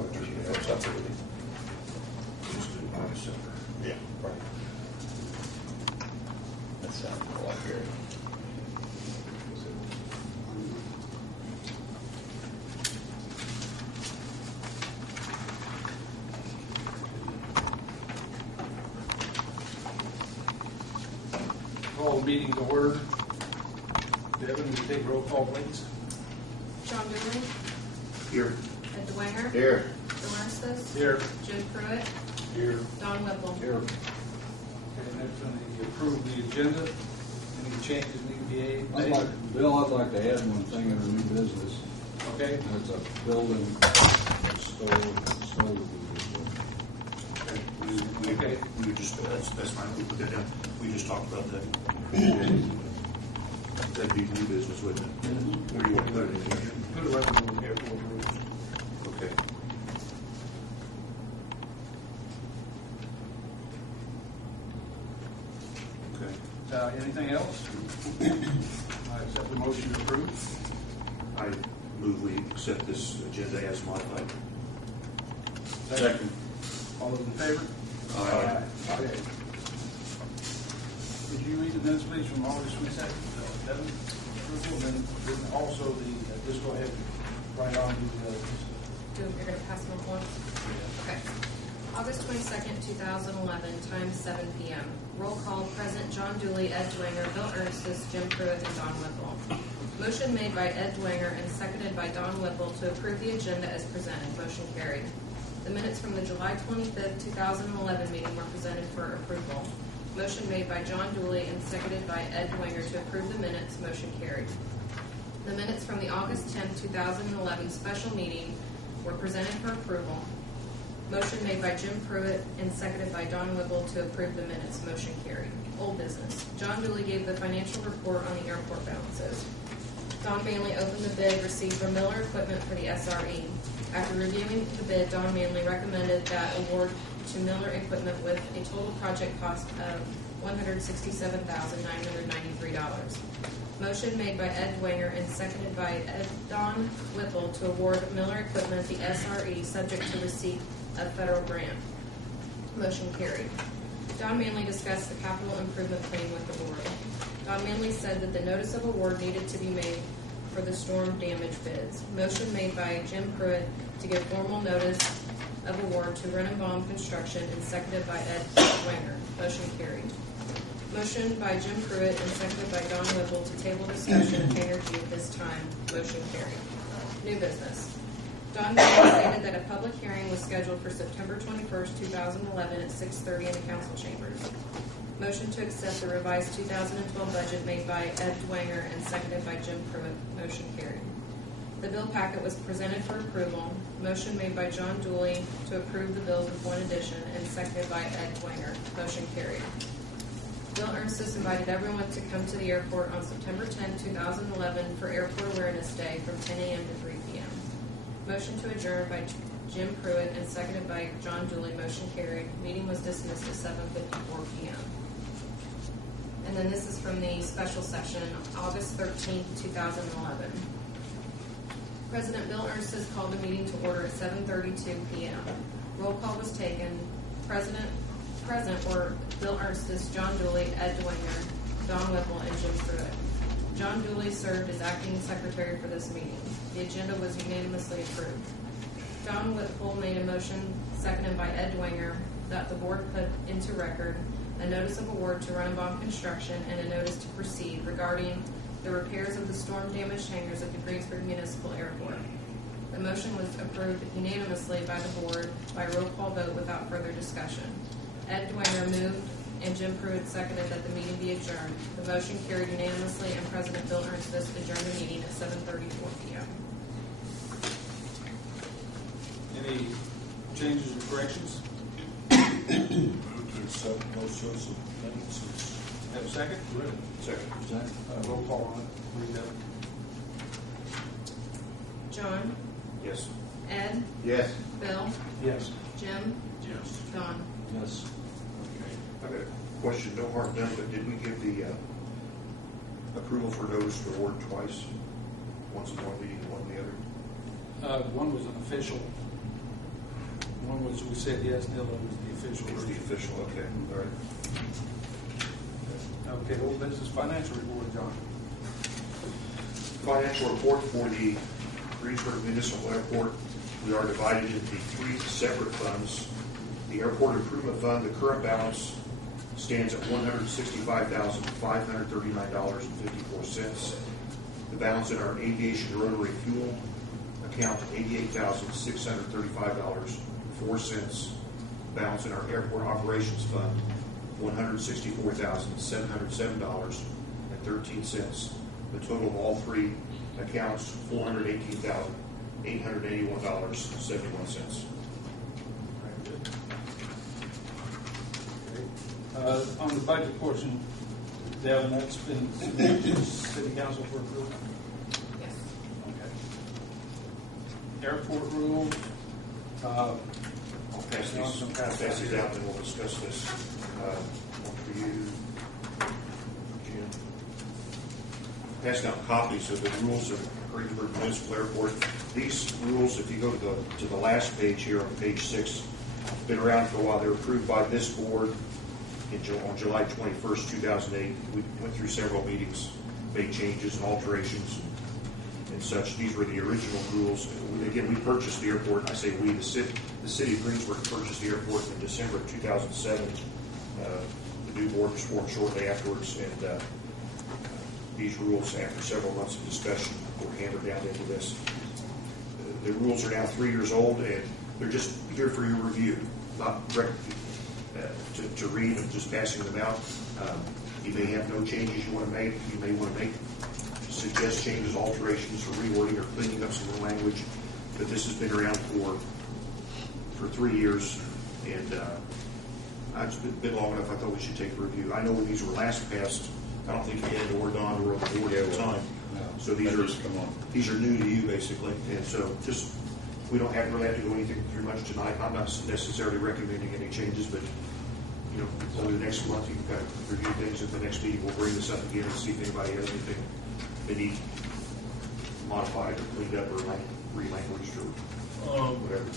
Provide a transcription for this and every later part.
That's up to me. Yeah, right. That sounds more like here. Call the meeting to order. Devin, will you take roll call, please? John Dooley. Here. Ed DeWanger. Here. Bill Armistead. Here. Jim Pruitt. Here. Don Whipple. Here. Okay, next on the approve the agenda. Any changes need to be made? Bill, I'd like to add one thing under new business. Okay. There's a building sold. Okay. We just, that's fine, we put that down. We just talked about that. That'd be new business, wouldn't it? Where do you want to put it in here? Put it right in the airport rules. Okay. Okay. Anything else? I accept the motion to approve. I move we accept this agenda as modified. Second. All those in favor? Aye. Okay. Would you read the minutes, please, from August 22nd, Devin? Approval, and then also the, just go ahead and write on the You're going to pass them at once? Okay. August 22nd, 2011, time 7 p.m. Roll call present: John Dooley, Ed DeWanger, Bill Ernstis, Jim Pruitt, and Don Whipple. Motion made by Ed DeWanger and seconded by Don Whipple to approve the agenda as presented. Motion carried. The minutes from the July 25th, 2011 meeting were presented for approval. Motion made by John Dooley and seconded by Ed DeWanger to approve the minutes. Motion carried. The minutes from the August 10th, 2011 special meeting were presented for approval. Motion made by Jim Pruitt and seconded by Don Whipple to approve the minutes. Motion carried. Old business. John Dooley gave the financial report on the airport balances. Don Manley opened the bid received from Miller Equipment for the SRE. After reviewing the bid, Don Manley recommended that award to Miller Equipment with a total project cost of $167,993. Motion made by Ed DeWanger and seconded by Don Whipple to award Miller Equipment the SRE subject to receipt of federal grant. Motion carried. Don Manley discussed the capital improvement plan with the board. Don Manley said that the notice of award needed to be made for the storm damage bids. Motion made by Jim Pruitt to give formal notice of award to Renenbaum Construction and seconded by Ed DeWanger. Motion carried. Motion by Jim Pruitt and seconded by Don Whipple to table discussion of energy at this time. Motion carried. New business. Don Manley stated that a public hearing was scheduled for September 21st, 2011 at 6:30 in the council chambers. Motion to accept the revised 2012 budget made by Ed DeWanger and seconded by Jim Pruitt. Motion carried. The bill packet was presented for approval. Motion made by John Dooley to approve the bills with one addition and seconded by Ed DeWanger. Motion carried. Bill Ernstis invited everyone to come to the airport on September 10, 2011 for Airport Awareness Day from 10 a.m. to 3 p.m. Motion to adjourn by Jim Pruitt and seconded by John Dooley. Motion carried. Meeting was dismissed at 7:54 p.m. And then this is from the special session, August 13, 2011. President Bill Ernstis called the meeting to order at 7:32 p.m. Roll call was taken. Present were Bill Ernstis, John Dooley, Ed DeWanger, Don Whipple, and Jim Pruitt. John Dooley served as acting secretary for this meeting. The agenda was unanimously approved. Don Whipple made a motion, seconded by Ed DeWanger, that the board put into record a notice of award to Renenbaum Construction and a notice to proceed regarding the repairs of the storm-damaged hangars at the Greensburg Municipal Airport. The motion was approved unanimously by the board by roll call vote without further discussion. Ed DeWanger moved and Jim Pruitt seconded that the meeting be adjourned. The motion carried unanimously and President Bill Ernstis adjourned the meeting at 7:34 p.m. Any changes or corrections? Have a second? Second. Roll call on it. Read that. John? Yes. Ed? Yes. Bill? Yes. Jim? Yes. Don? Yes. Okay. I've got a question, no harm done, but did we give the approval for notice to award twice? Once in one meeting and one in the other? One was an official one was we said yes, the other one was the official. It's the version. official, okay, all right. Okay, old business financial report, John. Financial report for the Greensburg Municipal Airport. We are divided into 3 separate funds. The Airport Improvement Fund, the current balance stands at $165,539.54. The balance in our Aviation Rotary Fuel account, $88,635.04. Balance in our Airport Operations Fund, $164,707.13. The total of all 3 accounts, $418,881.71. On the budget portion, Devin, that's been submitted to the City Council for approval. Yes. Okay. Airport rules. I'll pass these out, and we'll discuss this. One for you, Jim. Passing out copies of the rules of Greensburg Municipal Airport. These rules, if you go to the last page here on page 6, been around for a while. They're approved by this board on July 21st, 2008. We went through several meetings, made changes and alterations and such. These were the original rules. Again, we purchased the airport. I say we, the city of Greensburg purchased the airport in December of 2007. The new board was formed shortly afterwards, and these rules, after several months of discussion, were handed down into this. The rules are now 3 years old, and they're just here for your review, not to read and just passing them out. You may have no changes you want to make. You may want to suggest changes, alterations, or rewording, or cleaning up some of the language. But this has been around for 3 years, and it's been long enough. I thought we should take a review. I know when these were last passed, I don't think Ed or Don were on the board at the time. So these are new to you, basically, and so just we don't really have to go anything through much tonight. I'm not necessarily recommending any changes, but over the next month you can kind of review things. At the next meeting, we'll bring this up again and see if anybody has anything they need modified or cleaned up or relanguaged or whatever.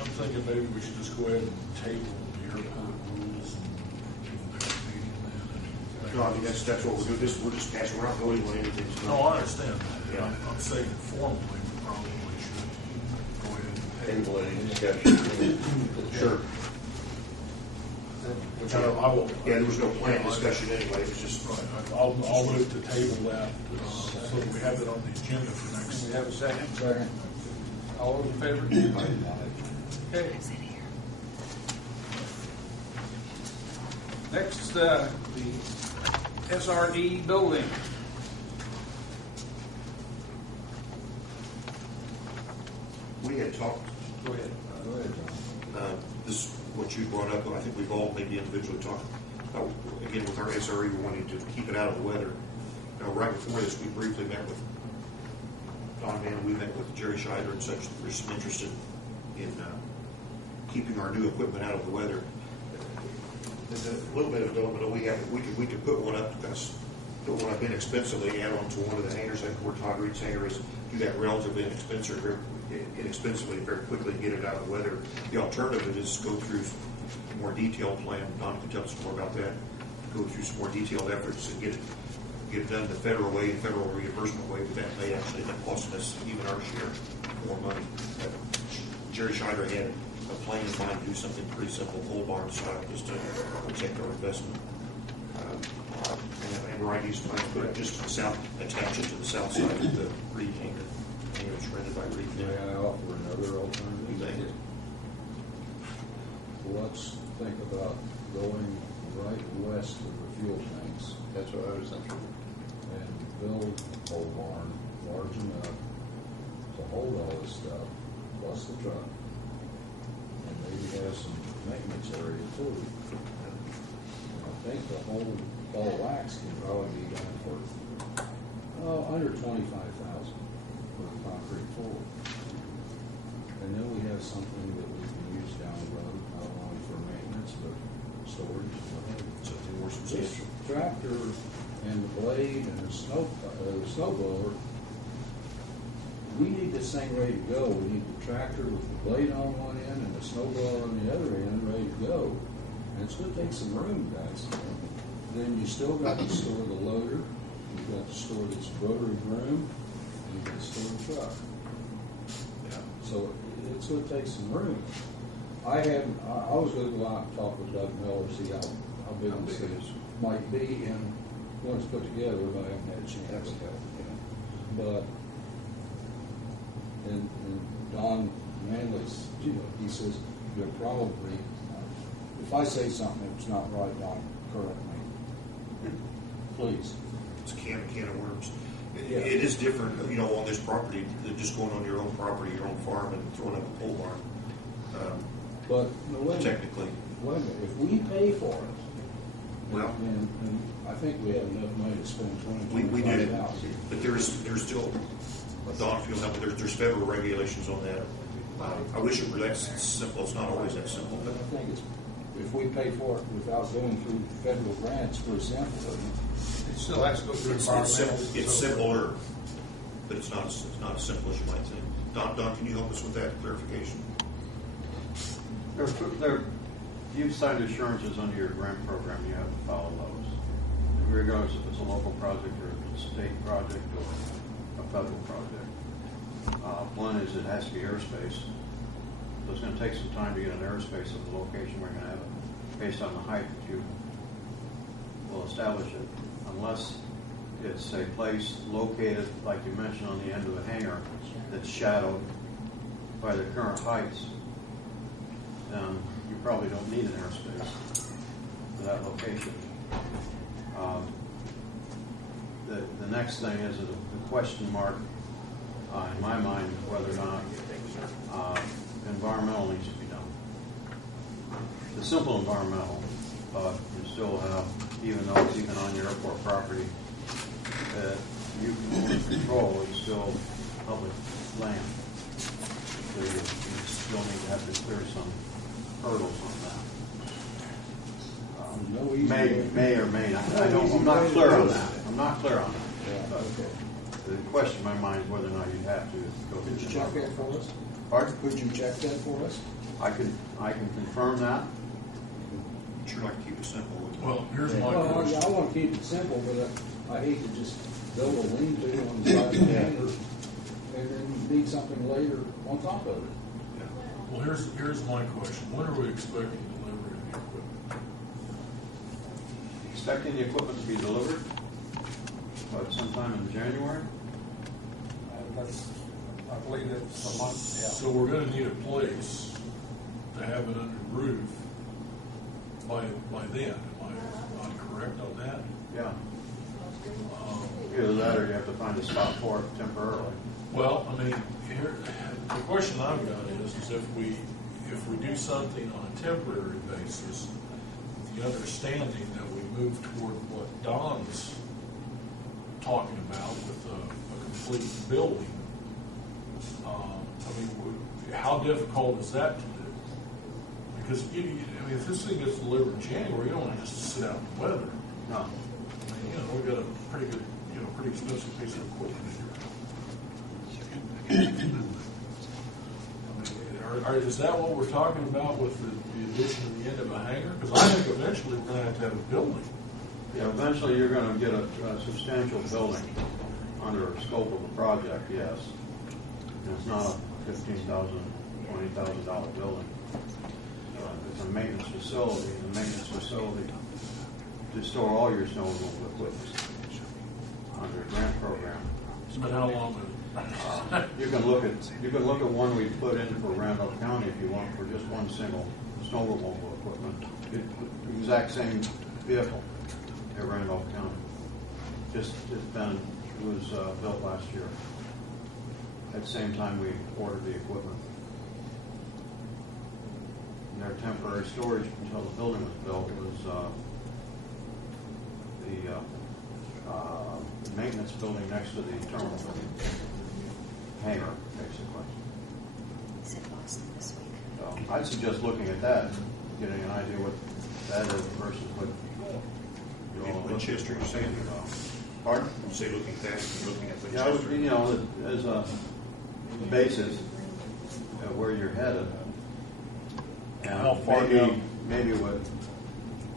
I'm thinking maybe we should just go ahead and table the airport rules and do the next meeting then. No, I mean that's what we're doing. We're just passing. We're not voting on anything tonight. No, I understand that. Yeah. I'm saying formally, we probably should go ahead and Table any discussion. Sure. Which I will. Yeah, there was no planned discussion anyway. It was just Right, I'll move to table that, so that we have it on the agenda for next. We have a second. Second. All those in favor? Okay. Next, the SRE building. we had talked. Go ahead. Go ahead, John. This what you brought up, and I think we've all maybe individually talked about, again, with our SRE, we're wanting to keep it out of the weather. Right before this, we briefly met with Don Mann, we met with Jerry Scheider and such. There's some interest in keeping our new equipment out of the weather. There's a little bit of development we could put one up, put one up inexpensively, add on to one of the hangars, like where Todd Reed's hangar is, do that relatively inexpensively, very quickly, get it out of the weather. The alternative is go through a more detailed plan. Don can tell us more about that. Go through some more detailed efforts and get it done the federal way and federal reimbursement way, but that may actually end up costing us even our share more money. Jerry Scheider had a plan in mind to do something pretty simple, pole barn style, just to protect our investment. And Ryan used plans, but just to the south, attach it to the south side of the Reed hangar. Hangar was rented by Reed. May I offer another alternative? Thank you. Let's think about going right west of the fuel tanks. That's what I was thinking. And build a pole barn large enough to hold all this stuff, plus the truck, and maybe have some maintenance area too. And I think the whole ball wax can probably be done for under $25,000 for a concrete floor. And then we have something that we can use down the road, not only for maintenance but storage. Something more substantial. The tractor and the blade and the snow blower we need this thing ready to go. We need the tractor with the blade on one end and the snow blower on the other end ready to go. And it's gonna take some room, guys. Then you still got to store the loader, you've got to store this rotary broom, and you've got to store the truck. So it's gonna take some room. I was gonna go out and talk with Doug Miller, see how big this thing might be, and once put together, but I haven't had a chance. But, and Don Manley's, he says, you're probably, if I say something that's not right, Don, correct me. Please. It's a can of worms. Yeah. It is different, on this property, than just going on your own property, your own farm, and throwing up a pole barn. But, no, wait a minute. Technically. Wait a minute, if we pay for it, Well, and I think we have enough money to spend we did, $25,000. but there's still, Don feels that there's federal regulations on that. I wish it were that simple. It's not always that simple. But I think it's, if we pay for it without going through federal grants, for example, It still has to go through environmental. It's simpler, but it's not as simple as you might think. Don, can you help us with that clarification? You've signed assurances under your grant program, you have to follow those. Regardless if it's a local project or if it's a state project or a federal project. One is it has to be airspace. So it's going to take some time to get an airspace at the location we're going to have it, based on the height that you will establish it. Unless it's a place located, like you mentioned, on the end of the hangar that's shadowed by the current heights, then you probably don't need an airspace for that location. The next thing is the question mark in my mind whether or not environmental needs to be done. The simple environmental, but you still have, even though it's even on your airport property, that you can only control, it's still public land. So you still need to have to clear some hurdles on that. May or may not. I'm not clear on that. But the question in my mind is whether or not you have to go through. Could you check that for us? Pardon? Could you check that for us? I can confirm that. Sure, like to keep it simple. Well, here's my Well, question. I want to keep it simple, but I hate to just build a lean-to on the side of the hangar and then need something later on top of it. Well, here's my question. When are we expecting delivery of the equipment? Expecting the equipment to be delivered, sometime in January? I believe it's a month, So we're gonna need a place to have it under roof by then. Am I correct on that? Yeah. Either that or you have to find a spot for it temporarily. Well, I mean, here, the question I've got is if we do something on a temporary basis, with the understanding that we move toward what Don's talking about with a complete building, I mean, how difficult is that to do? Because if this thing gets delivered in January, you don't want to just sit out in the weather. No. I mean, we've got a pretty good, pretty expensive piece of equipment here. I mean, is that what we're talking about with the addition of the end of a hangar? Because I think eventually we're going to have a building. Yeah, eventually you're going to get a substantial building under the scope of the project, yes. And it's not a $15,000, $20,000 building. It's a maintenance facility, to store all your snow removal equipment under a grant program. But how long You can look at one we put in for Randolph County if you want for just one single snow removal equipment. The exact same vehicle at Randolph County. It was built last year. At the same time we ordered the equipment. And their temporary storage until the building was built was the maintenance building next to the terminal hangar, basically. He's in Boston this week. So I'd suggest looking at that, getting an idea what that is versus what you all are Winchester, you're saying? Pardon? You say looking at that, you're looking at Yeah, Winchester. as basis where you're headed. And How far down? Maybe what,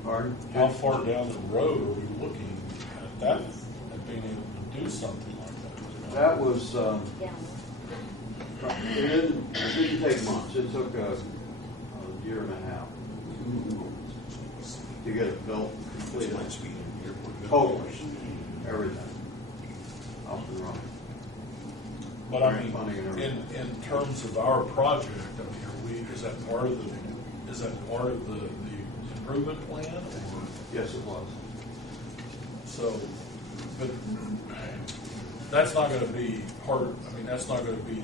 pardon? How far down the road are we looking at that, at being able to do something like that? That was, Yeah. it didn't take months. It took a year and a half to get it built, completed, totally, everything, up and running. But I Grant funding and mean, everything. in terms of our project, I mean, is that part of the improvement plan, or? Yes, it was. So, but that's not gonna be that's not gonna be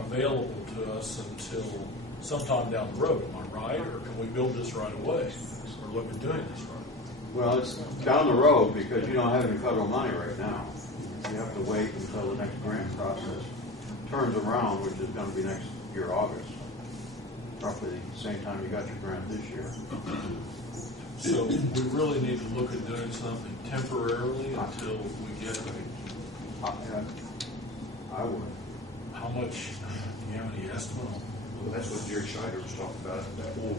available to us until sometime down the road, am I right? Or can we build this right away, or look at doing this right? Well, it's down the road because you don't have any federal money right now. You have to wait until the next grant process turns around, which is gonna be next year, August. Roughly the same time you got your grant this year. So we really need to look at doing something temporarily until we get, I would. how much, do you have any estimate on? Well, that's what Jerry Scheider was talking about, that whole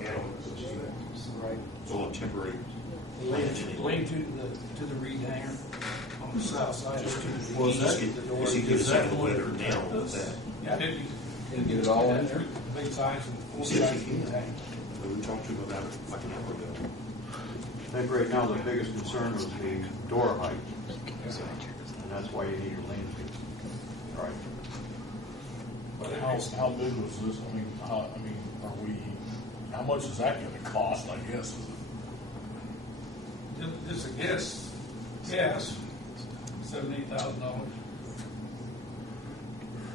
add-on. Right. It's all temporary. Lean to the reed hanger on the south side. Well, is that- Is he gives us a letter now with that? Yeah, Can get it all in there? Big signs and full See if size he reed can. hanger. We talked to him about it like an hour ago. I think right now the biggest concern was the door height. And that's why you need a lean to. Right. But how big was this? How much is that gonna cost, I guess? Just a guess. Yes. $78,000.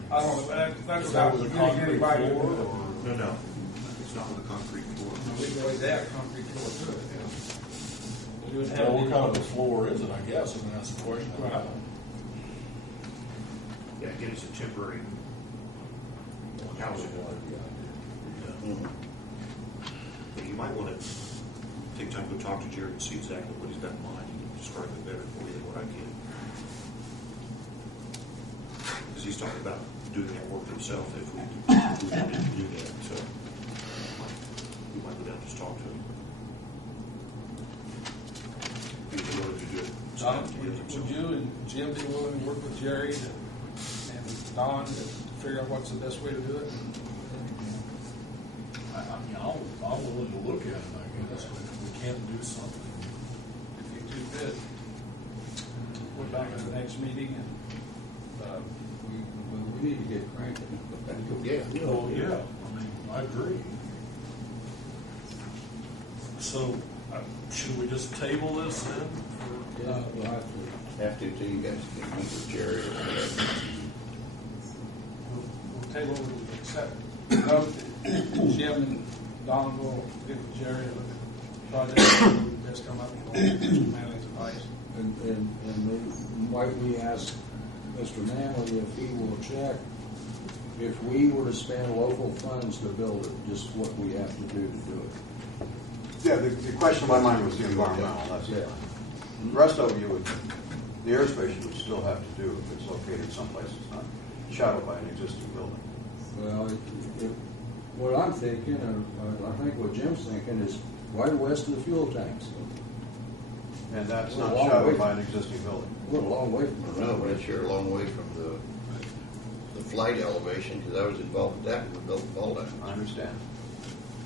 I don't know. That's Is without that with a getting concrete anybody. floor, or? No. It's not with a concrete floor. We can always add concrete floor to it. Yeah. We would have Well, what the- kind of a floor is it, I guess, I mean, that's the question. Right. Yeah, again, it's a temporary housing. But you might want to take time to go talk to Jared and see exactly what he's got in mind. He can describe it better for you than what I can. Because he's talking about doing that work himself if we need to do that. So we might go down and just talk to him. He's willing to do it. Don, would you and Jim be willing to work with Jerry and Don to figure out what's the best way to do it? I'm willing to look at it, I guess, but if we can't do something. If you two bid, we're back at the next meeting and, We need to get cranking. Yeah. Oh, yeah, I agree. So, should we just table this then? Yeah, we'll have to. Have to, till you guys can meet with Jerry or whatever. we'll table it and accept. No, Jim and Don will get with Jerry and look at projects that would best come up with Mr. Manley's advice. And maybe, might we ask Mr. Manley if he will check, if we were to spend local funds to build it, just what we have to do to do it? Yeah, the question in my mind was the environmental, that's it. The rest of it, the airspace you would still have to do if it's located someplace that's not shadowed by an existing building. Well, what I'm thinking, and I think what Jim's thinking, is right west of the fuel tanks. And that's Well, not a long way shadowed from- by an existing building. We're a long way from it. No, but it's sure a long way from the flight elevation, because I was involved with that when we built the fall down. I understand.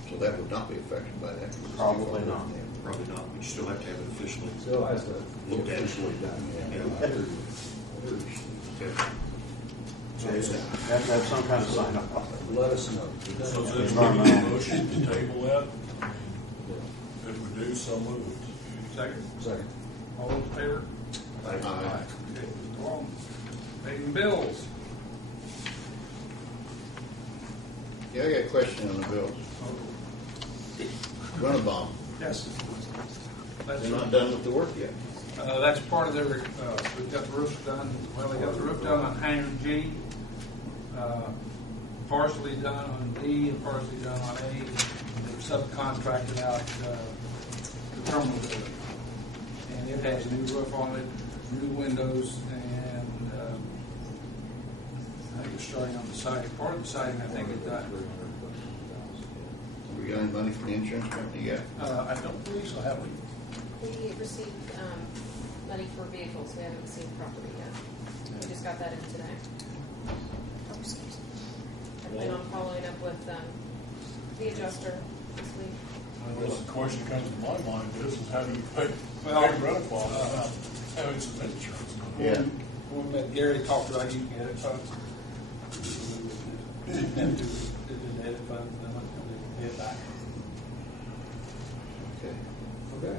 So that would not be affected by that. Probably not. Probably not, but you still have to have it officially. Still has to be Looked at. officially done, yeah. Yeah. Okay. Okay, so you have to have some kind of sign up. Let us know. So is this a motion to table that? If we do, so moved. Second, Second. all those in favor? Aye. Okay, go on. Paying bills. Yeah, I got a question on the bills. Runabout, Yes. That's, they're not done with the work yet. that's part of their, we've got the roof done, well, they got the roof done on Hangar G, partially done on D and partially done on A. They've subcontracted out, the terminal building. And it has a new roof on it, new windows, and, I think we're starting on the siding. Part of the siding, I think, is done. We got any money from the insurance company yet? I don't believe so, have we? We received money for vehicles. We haven't received property yet. We just got that in today. Oh, excuse me. I plan on following up with the adjuster this week. Well, the question comes to my mind is how do you pay Well, rental costs without having some insurance? Yeah. When we met Gary, talked about using edit funds. And do the edit funds, and then pay it back. Okay. Okay.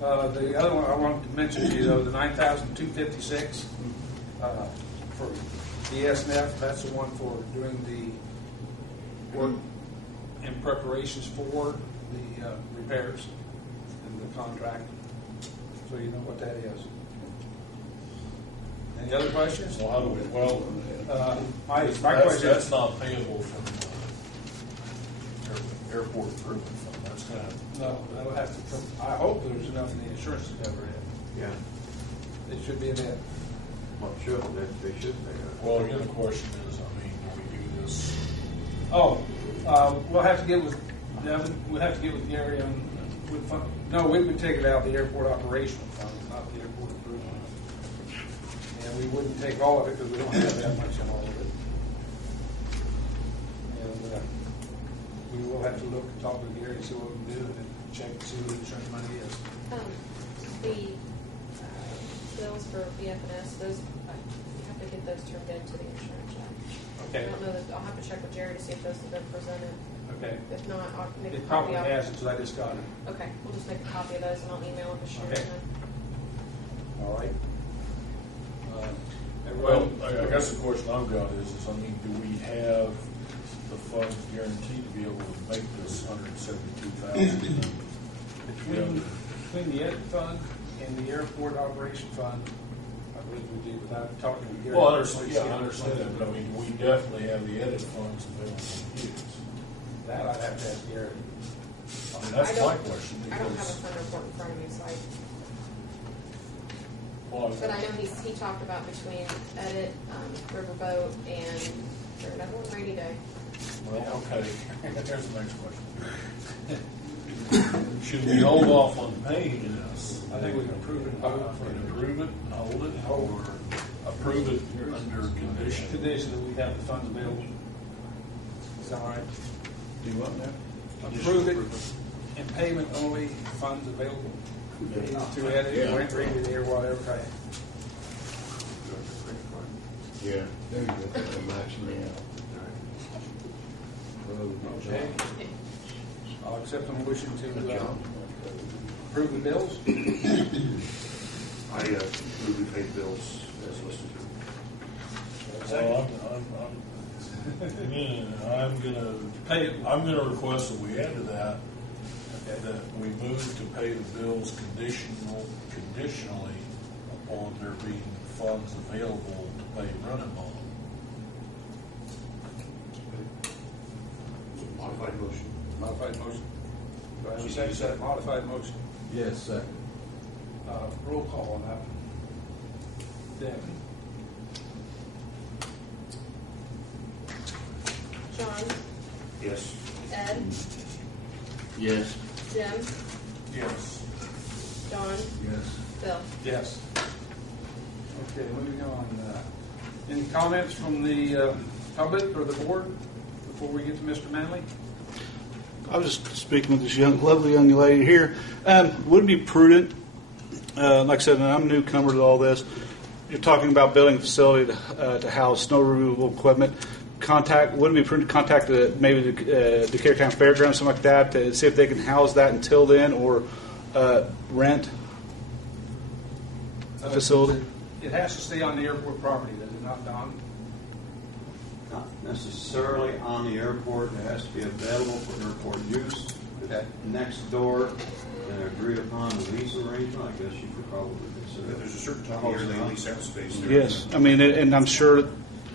The other one I wanted to mention to you, though, the 9,256 for DSNF, that's the one for doing the work in preparations for the repairs and the contract. So you know what that is. Any other questions? So how do we, well, My that's question not payable from airport improvement fund. That's kind of, no, that'll have to, I hope there's enough in the insurance to cover it. Yeah. It should be in it. Well, sure, they should pay that. well, again, the question is, I mean, do we do this? Oh, we'll have to get with Devin, we'll have to get with Gary on, with fund. No, we would take it out of the airport operational fund, not the airport improvement. And we wouldn't take all of it because we don't have that much in all of it. And we will have to look and talk with Gary and see what we can do and then check and see what the insurance money is. The bills for BF&S, those, you have to get those turned into the insurance check. Okay. I don't know that, I'll have to check with Jerry to see if those have been presented. Okay. If not, I'll make a It copy probably of has, because I just got it. Okay, we'll just make a copy of those and I'll email it to Sharon. Okay. All right. Well, I guess the question I've got is, I mean, do we have the funds guaranteed to be able to make this $172,000? Between the ed fund and the airport operation fund, I believe we do, without talking to Gary. Well, I understand that, but I mean, we definitely have the edit funds available to use. That I'd have to ask Gary. I mean, that's I my don't- question, I don't have a because, fund report in front of me, so well, but I know he talked about between Edit, Riverboat, and there's another one, Rainy Day. well, okay, here's the next question. Should we hold off on paying this? I think we can approve it. Approve it, hold it, or approve it under condition? Condition that we have the funds available. Is that all right? Do what now? Approve it and payment only, funds available. To Edit, rent, Rainy Day, or whatever. Yeah. There you go. That'll match me out. Okay. I'll accept a motion to John. approve the bills. I move we pay bills as listed. Well, I'm gonna request that we add to that, that we move to pay the bills conditionally upon there being funds available to pay running on. Modified motion. Modified motion. Do I have a second to that modified motion? Yes, second. Roll call on that one. Devin? John, Yes. Ed, Yes. Jim, Yes. Don, Yes. Bill. Yes. Okay, moving on. Any comments from the public or the board before we get to Mr. Manley? I was just speaking with this lovely young lady here. Would it be prudent, like I said, and I'm a newcomer to all this, you're talking about building a facility to house snow removal equipment. Would it be prudent to contact maybe the Decatur County Fairgrounds, something like that, to see if they can house that until then, or rent a facility? It has to stay on the airport property, does it not, Don? Not necessarily on the airport, it has to be available for airport use. Okay. Next door, an agreed upon lease arrangement, I guess you could probably If consider. there's a certain time of year they lease out space there. Yes, I mean, and I'm sure,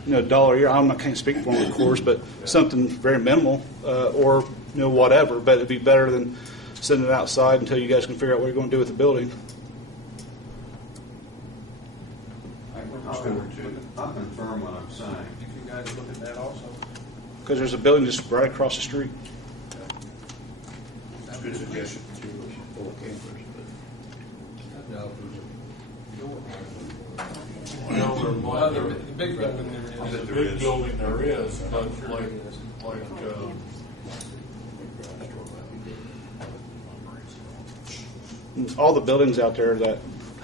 $1 a year. I can't speak for them, of course, but something very minimal, or whatever. But it'd be better than sitting it outside until you guys can figure out what you're going to do with the building. I I'll confirm what I'm saying. If you guys look at that also. Because there's a building just right across the street. It's a good suggestion. Full of campers, Well, there might, The big building there is. the big building there is, but like, All the buildings out there that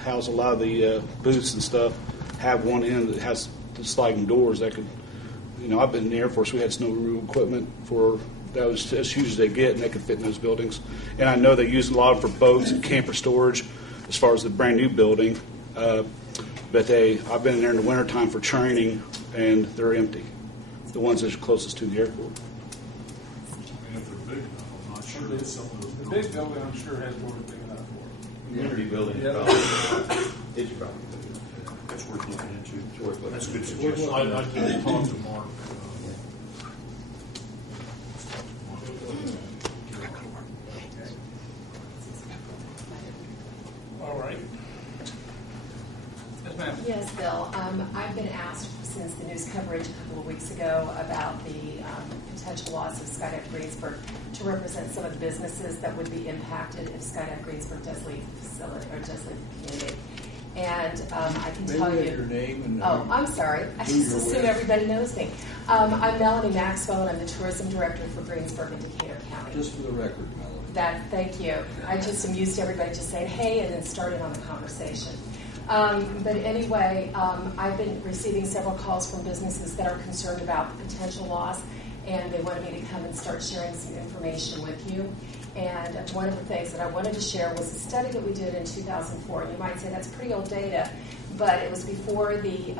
house a lot of the booths and stuff have one end that has the sliding doors that could, I've been in the Air Force, we had snow removal equipment that was as huge as they get, and they could fit in those buildings. And I know they use a lot for boats and camper storage as far as the brand new building. But I've been in there in the wintertime for training, and they're empty. The ones that are closest to the airport. if they're big enough, I'm not sure that some of those The buildings. big building, I'm sure, has doors big enough for it. Community building, Yeah. it's probably. that's worth looking into. It's worth looking That's a good into. suggestion. I did talk to Mark. All right. Yes, ma'am. Yes, Bill. I've been asked since the news coverage a couple of weeks ago about the potential loss of Skydive Greensburg to represent some of the businesses that would be impacted if Skydive Greensburg does leave the facility or does leave the community. And I can tell you. your name and Oh, I'm sorry. I who just you're assume with. everybody knows me. I'm Melanie Maxwell, and I'm the tourism director for Greensburg and Decatur County. Just for the record, Melanie. Thank you. I just am used to everybody just saying hey and then starting on the conversation. But anyway, I've been receiving several calls from businesses that are concerned about the potential loss, and they wanted me to come and start sharing some information with you. And one of the things that I wanted to share was a study that we did in 2004. And you might say that's pretty old data, but it was before the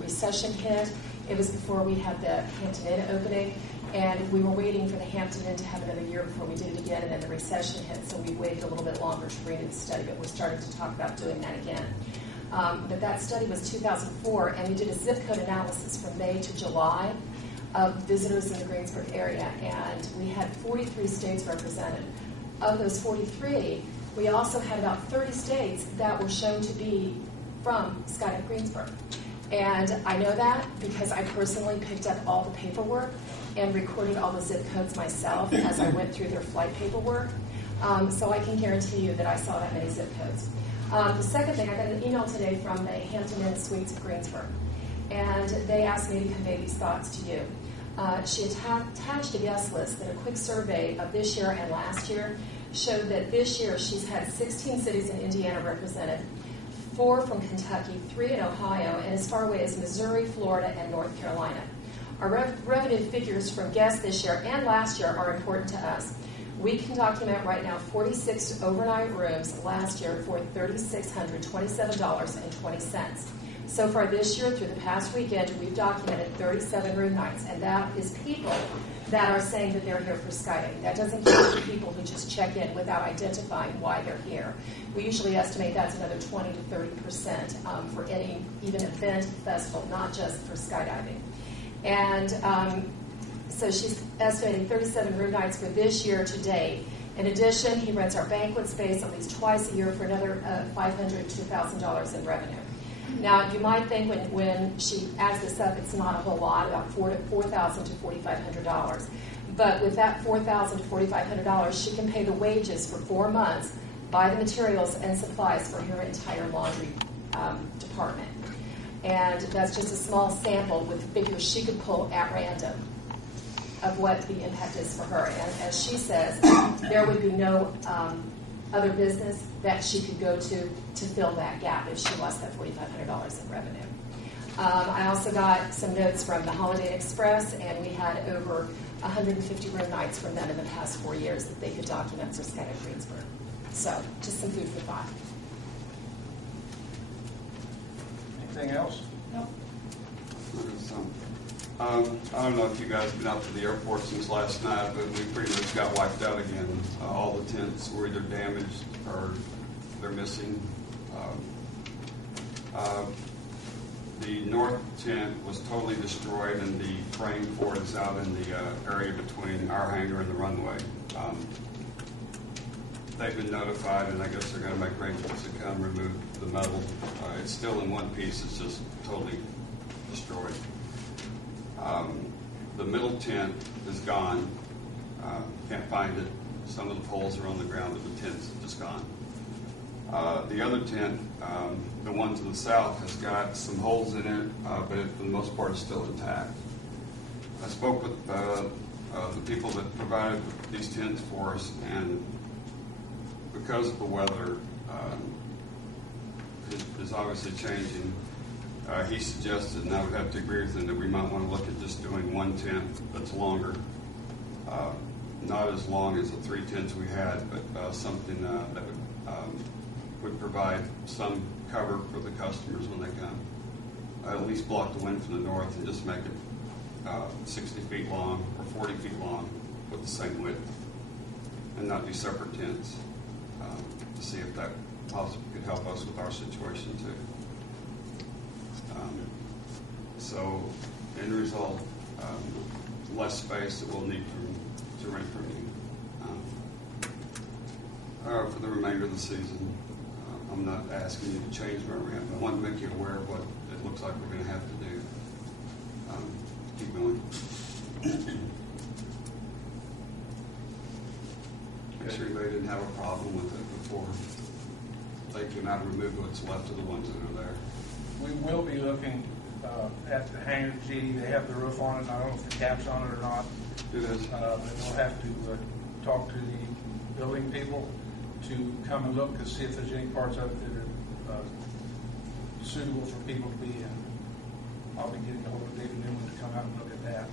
recession hit. It was before we had the Hampton Inn opening, and we were waiting for the Hampton Inn to have another year before we did it again, and then the recession hit, so we waited a little bit longer to renew the study, but we're starting to talk about doing that again. But that study was 2004, and we did a zip code analysis from May to July of visitors in the Greensburg area, and we had 43 states represented. Of those 43, we also had about 30 states that were shown to be from Skydive Greensburg. And I know that because I personally picked up all the paperwork and recorded all the zip codes myself as I went through their flight paperwork. So I can guarantee you that I saw that many zip codes. The second thing, I got an email today from the Hampton Inn Suites of Greensburg, and they asked me to convey these thoughts to you. She attached a guest list that a quick survey of this year and last year showed that this year she's had 16 cities in Indiana represented, 4 from Kentucky, 3 in Ohio, and as far away as Missouri, Florida, and North Carolina. Our revenue figures from guests this year and last year are important to us. We can document right now 46 overnight rooms last year for $3,627.20. So far this year, through the past weekend, we've documented 37 room nights, and that is people that are saying that they're here for skydiving. That doesn't count the people who just check in without identifying why they're here. We usually estimate that's another 20 to 30% for any even event, festival, not just for skydiving. And so she's estimating 37 room nights for this year to date. In addition, he rents our banquet space at least twice a year for another $500 to $1,000 in revenue. Now, you might think when she adds this up, it's not a whole lot, about $4,000 to $4,500. But with that $4,000 to $4,500, she can pay the wages for 4 months, buy the materials and supplies for her entire laundry department. And that's just a small sample with figures she could pull at random of what the impact is for her. And as she says, there would be no other business that she could go to fill that gap if she lost that $4,500 in revenue. I also got some notes from the Holiday Inn Express, and we had over 150 room nights from them in the past 4 years that they could document for Skydive Greensburg. So, just some food for thought. Anything else? Nope. I don't know if you guys have been out to the airport since last night, but we pretty much got wiped out again. All the tents were either damaged or they're missing. The north tent was totally destroyed, and the frame for it is out in the area between our hangar and the runway. they've been notified, and I guess they're going to make arrangements to come remove the metal. It's still in one piece. It's just totally destroyed. The middle tent is gone. Can't find it. Some of the poles are on the ground, but the tent's just gone. The other tent, the one to the south, has got some holes in it, but for the most part, it's still intact. I spoke with the people that provided these tents for us, and because of the weather is obviously changing, he suggested, and I would have to agree with him, that we might want to look at just doing one tent that's longer. Not as long as the 3 tents we had, but something that would provide some cover for the customers when they come. At least block the wind from the north and just make it 60 feet long or 40 feet long with the same width, and not do separate tents, to see if that possibly could help us with our situation too. So, end result, less space that we'll need to rent from you for the remainder of the season. I'm not asking you to change where we're at, but I want to make you aware of what it looks like we're going to have to do. Keep going. Make sure everybody didn't have a problem with it before they came out and removed what's left of the ones that are there. We will be looking at the hangar G. They have the roof on it. I don't know if the cap's on it or not. It is. But we'll have to talk to the building people to come and look to see if there's any parts of it that are suitable for people to be in. I'll be getting a hold of David Newman to come out and look at that.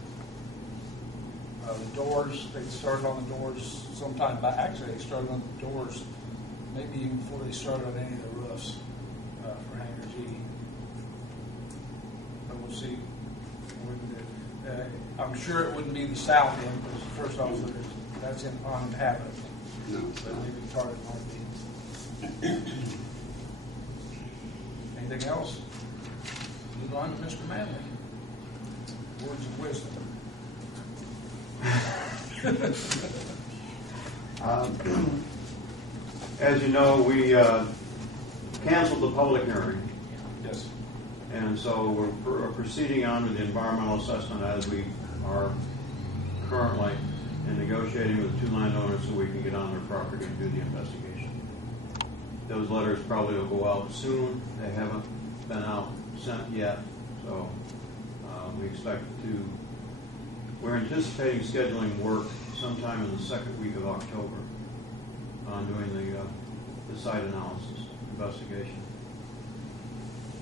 The doors, they started on the doors sometime back. Actually, they started on the doors maybe even before they started on any of the roofs for hangar G. But we'll see. I'm sure it wouldn't be the south end, because first off, that's uninhabited. No, But maybe part of it might be. Anything else? Move on to Mr. Manley. Words of wisdom. As you know, we canceled the public hearing, Yes. and so we're proceeding on with the environmental assessment as we are currently, and negotiating with the 2 landowners so we can get on their property and do the investigation. Those letters probably will go out soon. They haven't been out sent yet, so we expect to. We're anticipating scheduling work sometime in the 2nd week of October on doing the site analysis investigation.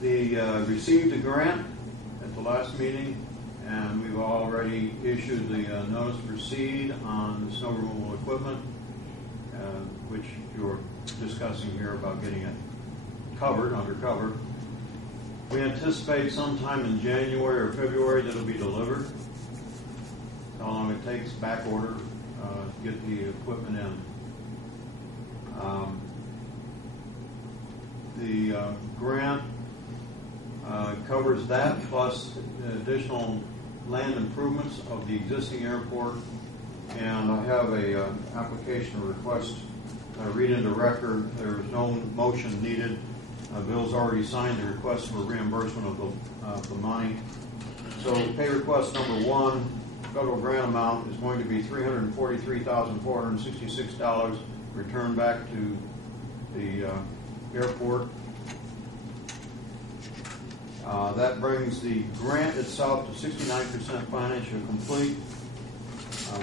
They received a grant at the last meeting, and we've already issued the notice to proceed on the snow removal equipment, which you're discussing here about getting it covered, undercover. We anticipate sometime in January or February that it'll be delivered. How long it takes, back order, to get the equipment in. The grant covers that, plus additional land improvements of the existing airport. And I have a application request. Read into record. There is no motion needed. Bill's already signed the request for reimbursement of the money. So pay request number 1, federal grant amount is going to be $343,466 returned back to the airport. That brings the grant itself to 69% financially complete.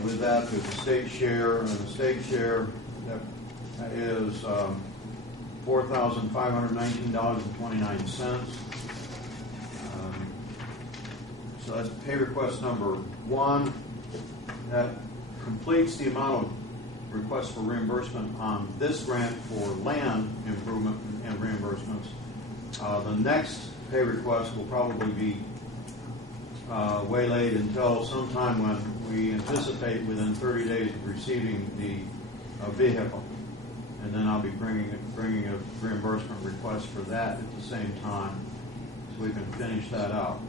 With that, there's a state share, and the state share that is $4,519.29. So that's pay request number 1. That completes the amount of requests for reimbursement on this grant for land improvement and reimbursements. The next pay request will probably be waylaid until sometime when we anticipate within 30 days of receiving the vehicle. And then I'll be bringing a reimbursement request for that at the same time, so we can finish that out,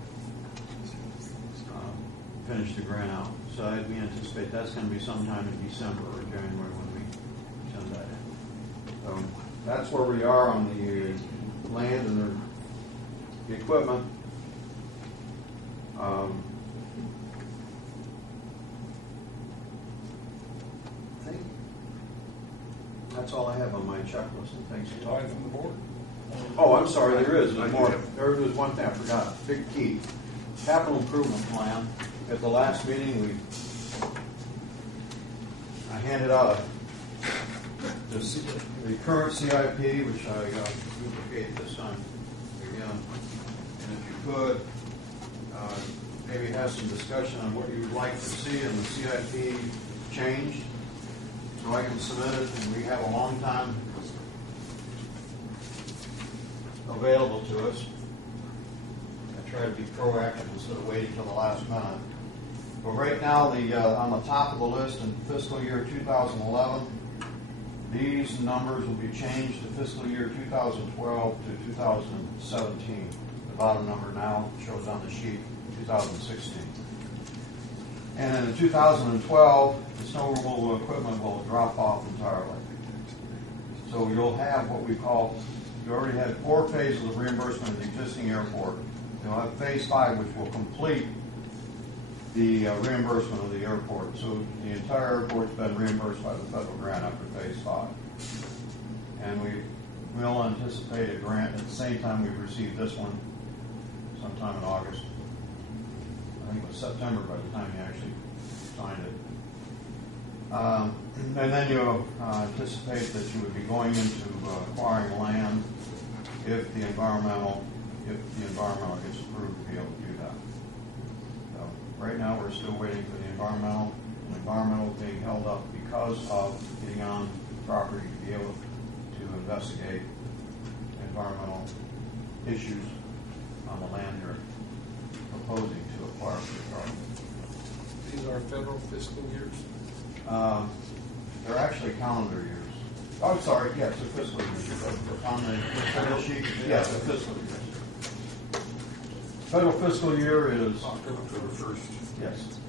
finish the grant out. So we anticipate that's going to be sometime in December or January when we send that in. So that's where we are on the land and the equipment. I think that's all I have on my checklist. And thanks for Line from the board. Oh, I'm sorry, there is. There's more. There was one thing I forgot. Big key. Capital improvement plan. At the last meeting, I handed out the current CIP, which I duplicate this time again. And if you could, maybe have some discussion on what you'd like to see in the CIP changed, so I can submit it, and we have a long time available to us. I try to be proactive instead of waiting till the last minute. But right now, on the top of the list in fiscal year 2011, these numbers will be changed to fiscal year 2012 to 2017. The bottom number now shows on the sheet 2016. And in 2012, the snow removal equipment will drop off entirely. So you'll have what we call, you already had 4 phases of reimbursement of the existing airport. You'll have phase 5, which will complete the reimbursement of the airport. So the entire airport's been reimbursed by the federal grant after phase 5. And we will anticipate a grant at the same time we received this one, sometime in August. I think it was September by the time you actually signed it. And then you anticipate that you would be going into acquiring land if the environmental gets approved to be able to do that. So right now we're still waiting for the environmental. The environmental is being held up because of getting on property to be able to investigate environmental issues on the land you're proposing to acquire for the property. These are federal fiscal years. They're actually calendar years. Oh, sorry, yes, they're fiscal years. On the federal sheet, yes, they're fiscal years. Federal fiscal year is October 1st. yes.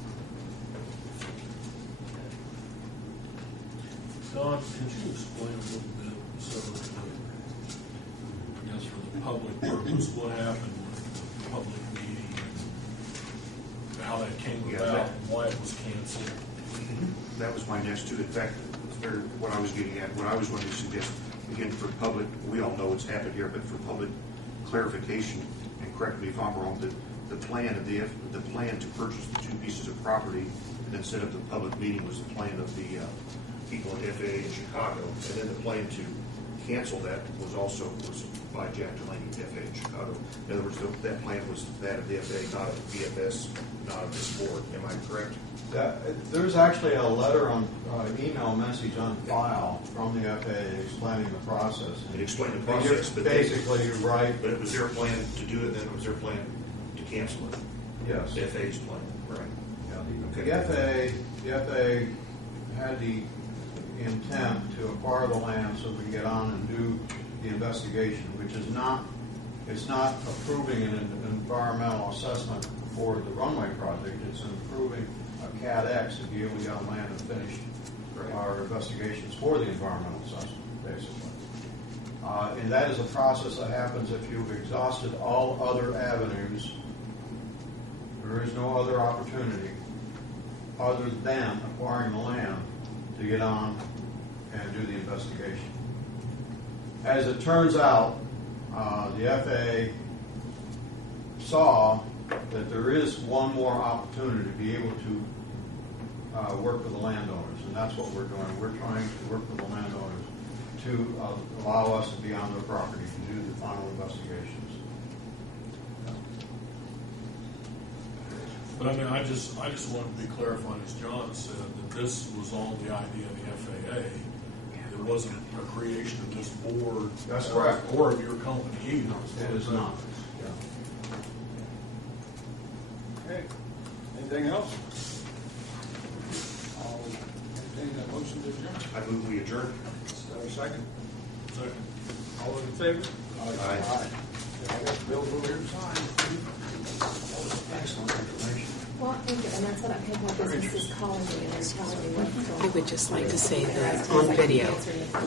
Don, could you explain a little bit, so I guess for the public purpose, what happened with the public meeting, and how that came about, and why it was canceled? That was my next two. In fact, what I was getting at, what I was going to suggest, again, for public, we all know what's happened here, but for public clarification, and correct me if I'm wrong, the plan to purchase the 2 pieces of property and then set up the public meeting was the plan of the people at FAA in Chicago, and then the plan to cancel that was by Jack Delaney at FAA in Chicago. In other words, that plan was that of the FAA, not of the VFS, not of this board. Am I correct? There's actually a letter on email message on file from the FAA explaining the process. It explained the process, but basically you're right. But it was their plan to do it, then it was their plan to cancel it. Yes. The FAA's plan, right? Yeah, the FAA had the intent to acquire the land so we can get on and do the investigation, which is not, it's not approving an environmental assessment for the runway project. It's approving a CAD-X to be able to get on land and finish our investigations for the environmental assessment, basically. And that is a process that happens if you've exhausted all other avenues. There is no other opportunity other than acquiring the land to get on and do the investigation. As it turns out, the FAA saw that there is one more opportunity to be able to work with the landowners, and that's what we're doing. We're trying to work with the landowners to allow us to be on their property to do the final investigations. But I mean, I just wanted to be clarified, as John said, that this was all the idea of the FAA. It wasn't a creation of this board. That's correct. Or of your company either. It is not. Okay. Anything else? I'll entertain that motion to adjourn. I move we adjourn. Is there a second? Second. All those in favor? Aye. I got the bill over here to sign. Excellent information. Well, think, and that's what I think my business is calling me, and they're telling me what's going on. I would just like to say that on video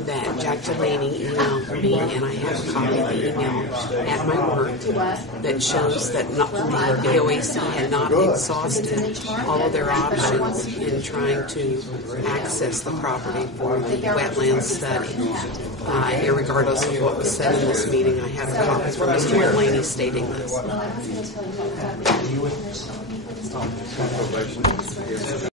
that Jack Delaney emailed me, and I have a copy of the email at my work that shows that the OAC had not exhausted all of their options in trying to access the property for the wetland study. Irregardless of what was said in this meeting, I have a copy from Mr. Delaney stating this. Well, I was going to tell you about the commission.